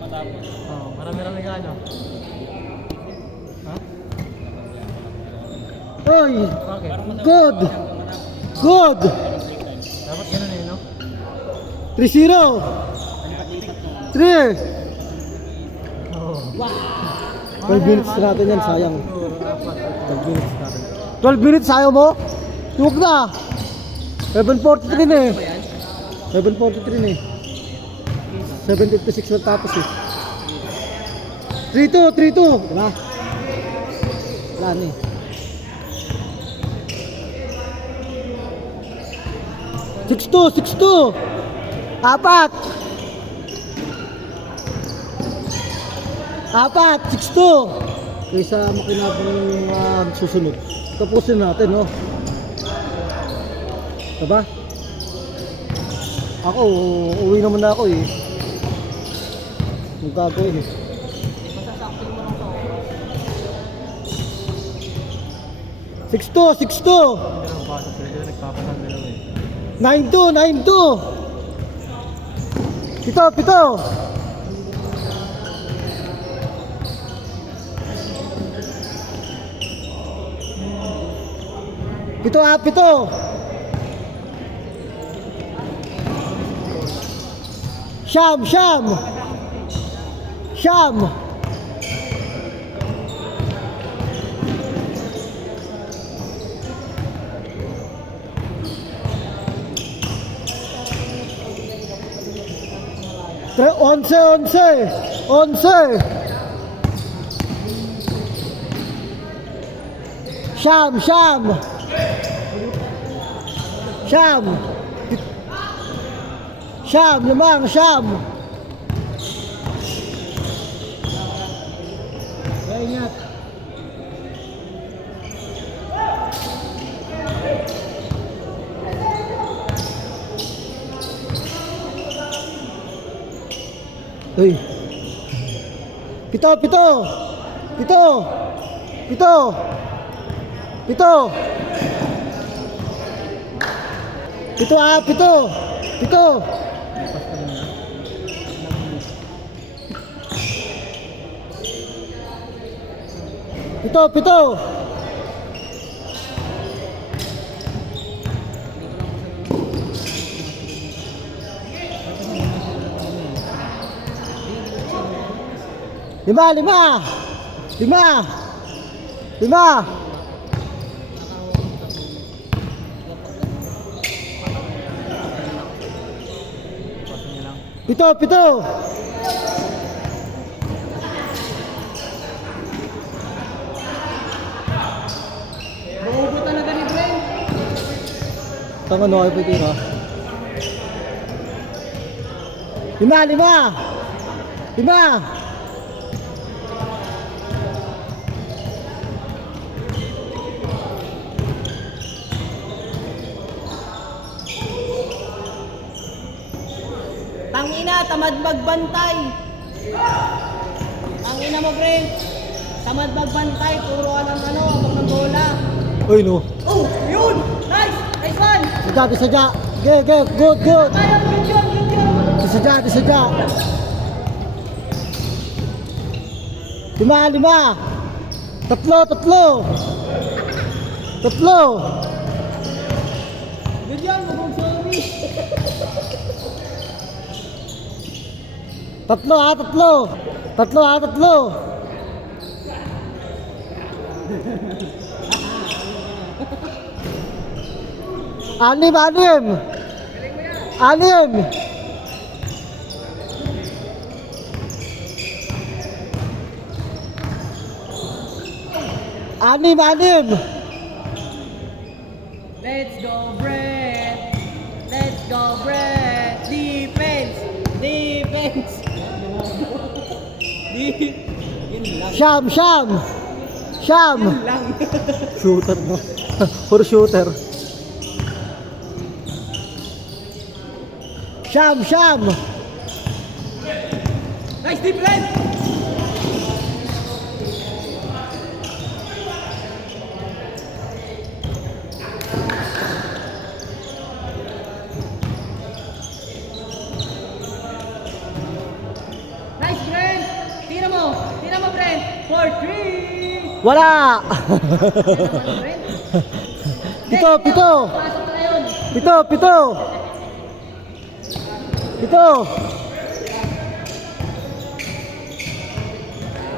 matapos. Oh, marami-rami ka ano? Ha? Oy! Bakit? Good! Good! Dapat ganun eh, no? 3-0! 3! Oo. 12 minutes natin yan, sayang. Siguro, apat. 12 minutes natin. 12 minutes, sayang mo? Huwag na! 7:43 na eh. 7:43 na eh. 7:56 matapos eh. 3-2, 3-2. Wala. Wala na eh. 6-2, 6-2. Apat. 6-2. Kaysa makinabang yung susunod. Tapusin natin, no? Diba? Ako, uwi naman na ako eh. Yung gagawin eh. 6-2, 6-2. Hindi lang basa sila dyan, nagpapasang dalawa eh. 9-2, 9-2. Pito, pito. Pito, pito. Siyam, siyam. Siyam. Onse, onse. Onse. Siyam, siyam. Siyam. Siyam, limang, siyam. Ingat. Uy. Pito, pito. Pito. Pito. Pito. Pito, pito. Pito. Pito, pito. Lima, lima. Lima. Lima. Pito, pito. Buubo talaga ni Bren. Tama no, ay pwede ha. Lima, lima. Lima. Tangina, tamad magbantay. Tangina mo, Bren. Tamad magbantay. Puro ka ng ano, abang ng bola. Uy no. Oh, yun! Nice! Nice one! Sadya, sadya. Good, good, good, good. Kaya mo yun, yun. Sadya, sadya. Lima, lima. Tatlo, tatlo. Tatlo. Yun yan, sorry. Tatlo, tatlo. Tatlo, tatlo. Anim, anim. Anim. Anim, anim. Let's go, Brett! Let's go, Brett! Defense! Defense! Yun lang. Siyam, siyam. Siyam. Yun lang. Shooter no. Puro shooter. Siyam, siyam. Nice defense! Nice Nice, Brent! Tira mo, Brent! 4-3! Wala! Tira naman, Brent. Pito, pito! Pasok na yun. Pito, pito! Pito!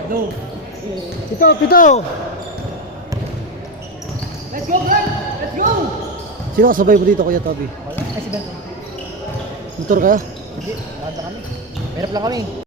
Ado. Pito, pito! Let's go, Brent! Let's go! Sino kasabay mo dito, Kuya Toby? Wala. Ay, si Brent. Motor ka? Hindi, lada kami. Meron lang kami.